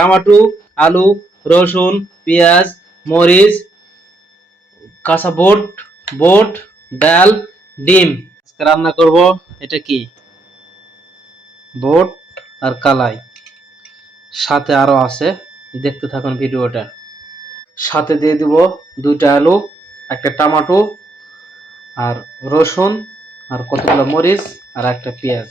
Tomato, আলু, রসুন, পেঁয়াজ, মরিচ, কাঁচা বোট বোট, ডাল, ডিম। আজকে রান্না করব, এটা কি? বোট আর কালাই। সাথে আরও আছে, দেখতে থাকুন ভিডিওটা। সাথে দিয়ে দিব দুইটা আলু, একটা টমাটো, আর রসুন, আর কতগুলো মরিচ, আর একটা পেঁয়াজ।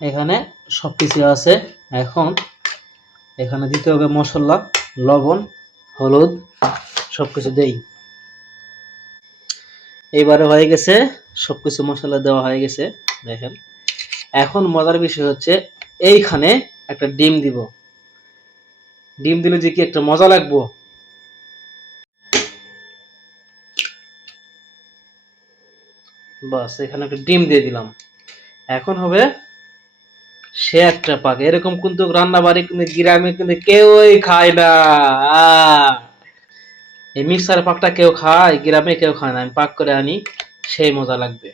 এখানে সব কিছু আছে। এখন এখানে দিতে হবে মশলা, লবণ, হলুদ সব কিছু দেই। এইবারে হয়ে গেছে সব কিছু মশলা দেওয়া হয়ে গেছে, দেখেন। এখন মজার বিষয় হচ্ছে, এইখানে একটা ডিম দিব। ডিম দিলে যে কি একটা মজা লাগবো? বাস, এখানে একটা ডিম দিয়ে দিলাম। এখন হবে সে একটা পাক। এরকম কিন্তু রান্না বাড়ি কিন্তু গ্রামে কিন্তু কেউই খায় না! এই মিক্সার পাকটা কেউ খায়, গ্রামে কেউ খায় না। আমি পাক করে আনি, সেই মজা লাগবে।